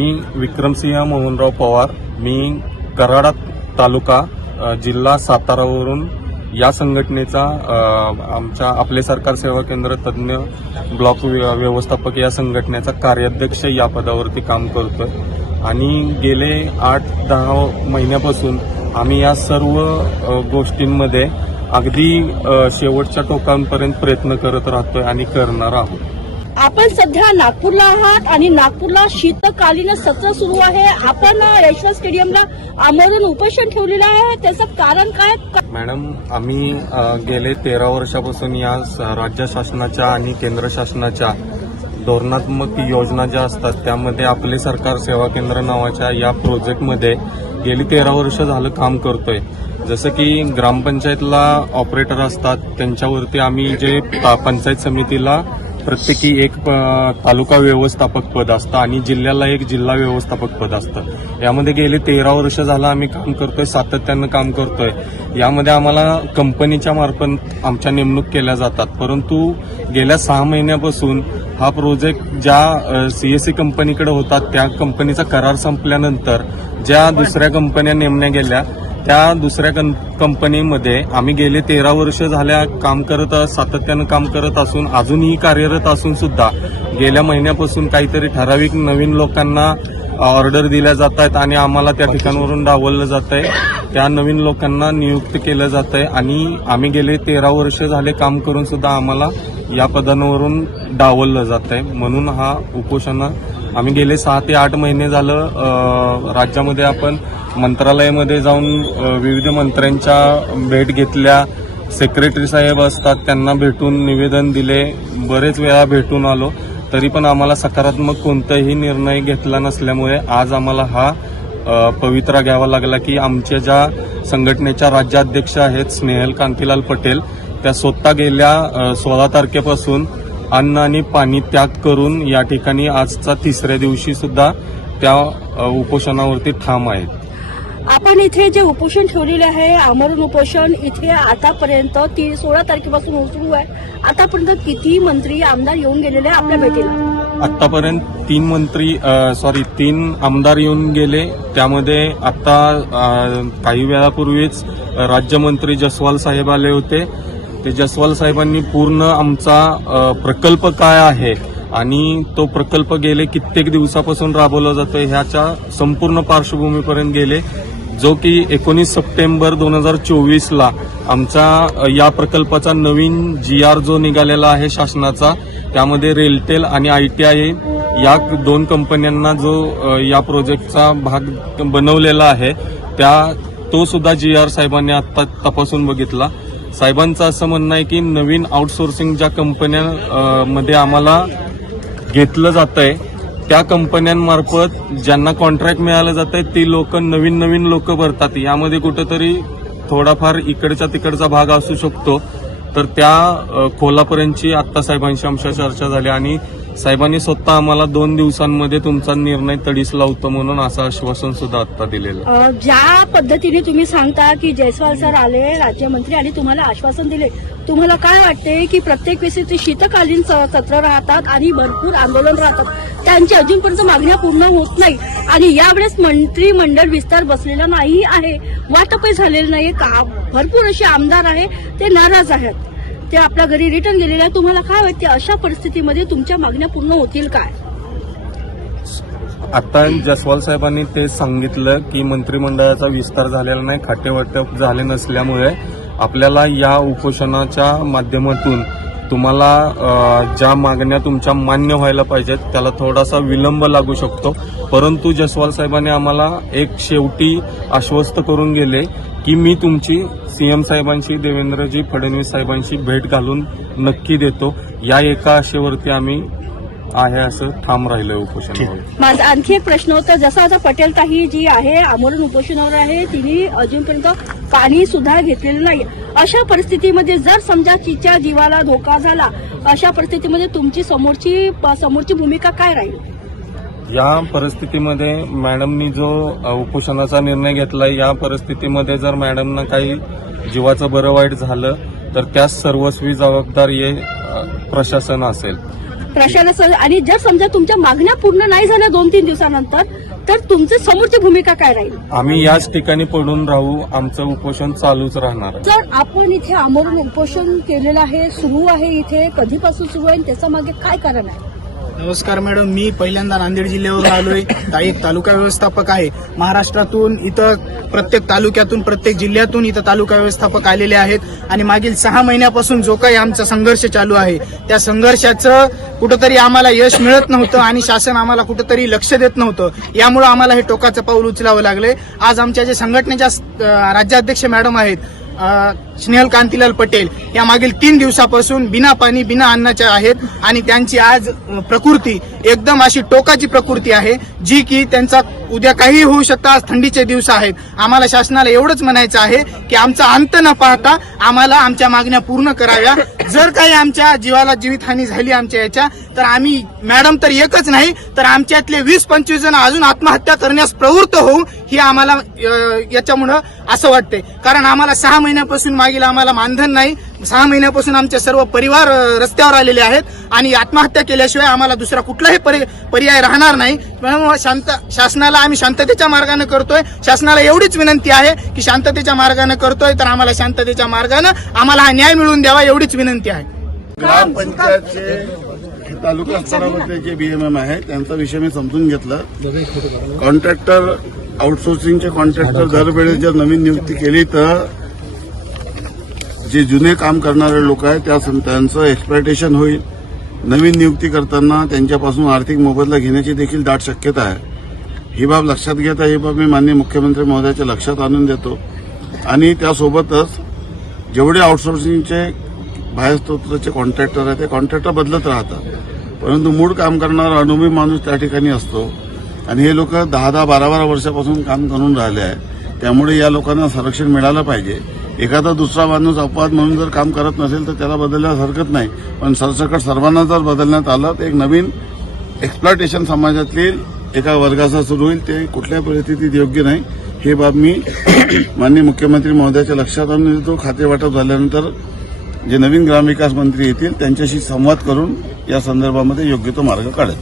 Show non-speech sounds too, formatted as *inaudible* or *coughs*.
मी विक्रमसिंह मोहनराव पवार मी कराडा तालुका जिल्हा सातारावरून या संघटनेचा आमच्या आपले सरकार सेवा केंद्र तज्ज्ञ ब्लॉक व्यवस्थापक या संघटनेचा कार्याध्यक्ष या पदावरती काम करतो आणि गेले आठ दहा महिन्यापासून आम्ही या सर्व गोष्टींमध्ये अगदी शेवटच्या टोकांपर्यंत प्रयत्न करत राहतोय आणि करणार आहोत. आपण सध्या नागपूरला आहात आणि नागपूरला शीतकालीन सत्र सुरू आहे. आपण यशवंत स्टेडियमला आमरण उपोषण ठेवलेलं आहे. त्याचं कारण काय? मॅडम आम्ही गेले तेरा वर्षापासून या राज्य शासनाच्या आणि केंद्र शासनाच्या धोरणात्मक योजना ज्या असतात त्यामध्ये आपले सरकार सेवा केंद्र नावाच्या या प्रोजेक्टमध्ये गेली तेरा वर्ष झालं काम करतोय. जसं की ग्रामपंचायतला ऑपरेटर असतात त्यांच्यावरती आम्ही जे पंचायत समितीला प्रत्येकी एक प- तालुका व्यवस्थापक पद असतं आणि जिल्ह्याला एक जिल्हा व्यवस्थापक पद असतं. यामध्ये गेले तेरा वर्ष झालं आम्ही काम करतोय सातत्यानं काम करतोय. यामध्ये आम्हाला कंपनीच्या मार्फत आमच्या नेमणूक केल्या जातात. परंतु गेल्या सहा महिन्यापासून हा प्रोजेक्ट ज्या सीएससी कंपनीकडे होता त्या कंपनीचा करार संपल्यानंतर ज्या दुसऱ्या कंपन्या नेमण्या गेल्या त्या दुसऱ्या कं- कंपनीमध्ये आम्ही गेले तेरा वर्ष झाल्या काम करत सातत्यानं काम करत असून अजूनही कार्यरत असून सुद्धा गेल्या महिन्यापासून काहीतरी ठराविक नवीन लोकांना ऑर्डर दिल्या जात आहेत आणि आम्हाला त्या ठिकाणावरून डावललं जात आहे त्या नवीन लोकांना नियुक्त केलं जात आहे आणि आम्ही गेले तेरा वर्ष झाले काम करून सुद्धा आम्हाला या पदांवरून डावललं जात आहे म्हणून हा उपोषण आम्ही गेले सहा ते आठ महिने झालं राज्यामध्ये आपण मंत्रालयामध्ये जाऊन विविध मंत्र्यांच्या भेट घेतल्या. सेक्रेटरी साहेब असतात त्यांना भेटून निवेदन दिले. बरेच वेळा भेटून आलो. तरी पण आम्हाला सकारात्मक कोणताही निर्णय घेतला नसल्यामुळे आज आम्हाला हा पवित्रा घ्यावा लागला की आमच्या ज्या संघटनेच्या राज्याध्यक्ष आहेत स्नेहल कांतीलाल पटेल त्या स्वतः गेल्या सोळा तारखेपासून अन्न आणि पाणी त्याग करून या ठिकाणी आजचा तिसऱ्या दिवशी सुद्धा त्या उपोषणावरती ठाम आहेत. आपण इथे जे उपोषण ठेवलेले आहे आमरण उपोषण इथे आतापर्यंत ती सोळा तारखेपासून सुरू आहे. आतापर्यंत किती मंत्री आमदार येऊन गेलेले आपल्या भेटीला? आतापर्यंत तीन मंत्री सॉरी तीन आमदार येऊन गेले. त्यामध्ये आता काही वेळापूर्वीच राज्यमंत्री जसवाल साहेब आले होते. ते जसवाल साहेबांनी पूर्ण आमचा प्रकल्प काय आहे आणि तो प्रकल्प गेले कित्येक दिवसापासून राबवला जातोय. ह्याच्या संपूर्ण पार्श्वभूमीपर्यंत गेले. जो की एकोणीस सप्टेंबर दोन हजार चोवीसला आमचा या प्रकल्पाचा नवीन जी आर जो निघालेला आहे शासनाचा त्यामध्ये रेलटेल आणि आय टी आय या दोन कंपन्यांना जो या प्रोजेक्टचा भाग बनवलेला आहे त्या तो सुद्धा जी आर साहेबांनी आता तपासून बघितला. साहेबांचं असं म्हणणं आहे की नवीन आउटसोर्सिंग ज्या कंपन्या मध्ये आम्हाला घेतलं जात आहे त्या कंपन्यांमार्फत ज्यांना कॉन्ट्रॅक्ट मिळालं जात आहे ती लोक नवीन नवीन लोक भरतात. यामध्ये कुठेतरी थोडाफार इकडच्या तिकडचा भाग असू शकतो. तर त्या खोलापर्यंतची आत्ता साहेबांशी आमच्या चर्चा झाली आणि साहेबांनी स्वतः आम्हाला दोन दिवसांमध्ये तुमचा निर्णय तडीस लावतो म्हणून असं आश्वासन सुद्धा आत्ता दिलेलं ज्या पद्धतीने तुम्ही सांगता की जयस्वाल सर आले राज्यमंत्री आणि तुम्हाला आश्वासन दिले तुम्हाला काय वाटते की प्रत्येक वेळेस ते शीतकालीन स- सत्र राहतात आणि भरपूर आंदोलन राहतात? त्यांची अजूनपर्यंत मागण्या पूर्ण होत नाही आणि यावेळेस मंत्रिमंडळ विस्तार बसलेला नाही आहे. वाटपही झालेलं नाही का? भरपूर असे आमदार आहे ते नाराज आहेत. ते आपल्या घरी रिटर्न गेलेले आहे तुम्हाला काय वाटते? अशा परिस्थितीमध्ये तुमच्या मागण्या पूर्ण होतील काय? आता जसवाल साहेबांनी ते सांगितलं की मंत्रिमंडळाचा विस्तार झालेला नाही खातेवाटप झाले नसल्यामुळे आपल्याला या उपोषणाच्या माध्यमातून तुम्हाला ज्या मागण्या तुमच्या मान्य व्हायला पाहिजेत त्याला थोडासा विलंब लागू शकतो. परंतु जसवाल साहेबांनी आम्हाला एक शेवटी आश्वस्त करून गेले की मी तुमची सीएम साहेबांशी देवेंद्रजी फडणवीस साहेबांशी भेट घालून नक्की देतो. या एका आशेवरती आम्ही आहे असं ठाम राहिलोय उपोषणावर माझा आणखी एक प्रश्न होता जसं आता पटेल ताई जी आहे आमरण उपोषणावर आहे तिने अजूनपर्यंत पाणी सुद्धा घेतलेलं नाही. अशा परिस्थितीमध्ये जर समजा तिच्या जीवाला धोका झाला अशा परिस्थितीमध्ये तुमची समोरची समोरची भूमिका काय राहील? या परिस्थितीमध्ये मॅडमनी जो उपोषणाचा निर्णय घेतलाय या परिस्थितीमध्ये जर मॅडमना काही जीवाचं बरं वाईट झालं तर त्या सर्वस्वी जबाबदार हे प्रशासन असेल. प्रशासन आणि जर समजा तुमच्या मागण्या पूर्ण नाही झाल्या दोन तीन दिवसानंतर तर तुमची समोरची भूमिका काय राहील आम्ही याच ठिकाणी पडून राहू आमचं उपोषण चालूच राहणार. जर आपण इथे आमरण उपोषण केलेलं आहे सुरू आहे इथे कधीपासून सुरू आहे त्याच्यामागे काय कारण आहे नमस्कार मॅडम मी पहिल्यांदा नांदेड जिल्ह्यावरून आलोय. ता- एक तालुका व्यवस्थापक आहे. महाराष्ट्रातून इथं प्रत्येक तालुक्यातून प्रत्येक जिल्ह्यातून इथं तालुका व्यवस्थापक आलेले आहेत. आणि मागील सहा महिन्यापासून जो काही आमचा संघर्ष चालू आहे त्या संघर्षाचं कुठंतरी आम्हाला यश मिळत नव्हतं आणि शासन आम्हाला कुठंतरी लक्ष देत नव्हतं. यामुळे आम्हाला हे टोकाचं पाऊल उचलावं लागलंय. आज आमच्या जे संघटनेच्या राज्याध्यक्ष मॅडम आहेत स्नेहल कांतीलाल पटेल या मागील तीन दिवसापासून बिना पाणी बिना अन्नाच्या आहेत आणि त्यांची आज प्रकृती एकदम अशी टोकाची प्रकृती आहे जी की त्यांचा उद्या काहीही होऊ शकतं आज थंडीचे दिवस आहेत. आम्हाला शासनाला एवढंच म्हणायचं आहे की आमचा अंत न पाहता आम्हाला आमच्या मागण्या पूर्ण कराव्या. जर काही आमच्या जीवाला जीवितहानी झाली आमच्या याच्या तर आम्ही मॅडम तर एकच नाही तर आमच्यातले वीस पंचवीस जण अजून आत्महत्या करण्यास प्रवृत्त होऊ हे आम्हाला याच्यामुळं असं वाटतंय. कारण आम्हाला सहा महिन्यापासून मागील आम्हाला मानधन नाही. सहा महिन्यापासून आमचे सर्व परिवार रस्त्यावर आलेले आहेत आणि आत्महत्या केल्याशिवाय आम्हाला दुसरा कुठलाही परि- पर्याय राहणार नाही. त्यामुळे शांत शासनाला आम्ही शांततेच्या मार्गाने करतोय. शासनाला एवढीच विनंती आहे की शांततेच्या मार्गाने करतोय तर आम्हाला शांततेच्या मार्गानं आम्हाला हा न्याय मिळवून द्यावा एवढीच विनंती आहे. ग्रामपंचायतचे तालुका स्तरावरचे जे बीएमएम आहे त्यांचा विषय मी समजून घेतला. कॉन्ट्रॅक्टर आउटसोर्सिंगचे कॉन्ट्रॅक्टर दरवेळेस जर नवीन नियुक्ती केली तर जे जुने काम करणारे लोक आहेत त्या त्यांचं एक्सप्लॉयटेशन होईल. नवीन नियुक्ती करताना त्यांच्यापासून आर्थिक मोबदला घेण्याची देखील दाट शक्यता आहे. ही बाब लक्षात घेता ही बाब मी माननीय मुख्यमंत्री महोदयाच्या लक्षात आणून देतो. आणि त्यासोबतच जेवढे आउटसोर्सिंगचे बाहेरस्तोत्राचे कॉन्ट्रॅक्टर आहेत ते कॉन्ट्रॅक्टर बदलत राहतात. परंतु मूळ काम करणारा अनुभवी माणूस त्या ठिकाणी असतो. आणि हे लोक दहा दहा बारा बारा वर्षापासून काम करून राहिले आहे त्यामुळे या लोकांना संरक्षण मिळालं पाहिजे. एखादा दुसरा माणूस अपवाद म्हणून जर काम करत नसेल तर त्याला बदलण्यास हरकत नाही. पण सरसकट सर्वांना जर बदलण्यात आलं तर एक नवीन एक्सप्लॉटेशन समाजातील एका वर्गाचा सुरू होईल. ते कुठल्या परिस्थितीत योग्य नाही हे बाब मी *coughs* माननीय मुख्यमंत्री महोदयाच्या लक्षात आणून देतो. खाते वाटप झाल्यानंतर जे नवीन ग्रामविकास मंत्री येतील त्यांच्याशी संवाद करून या संदर्भामध्ये योग्य तो मार्ग काढेल.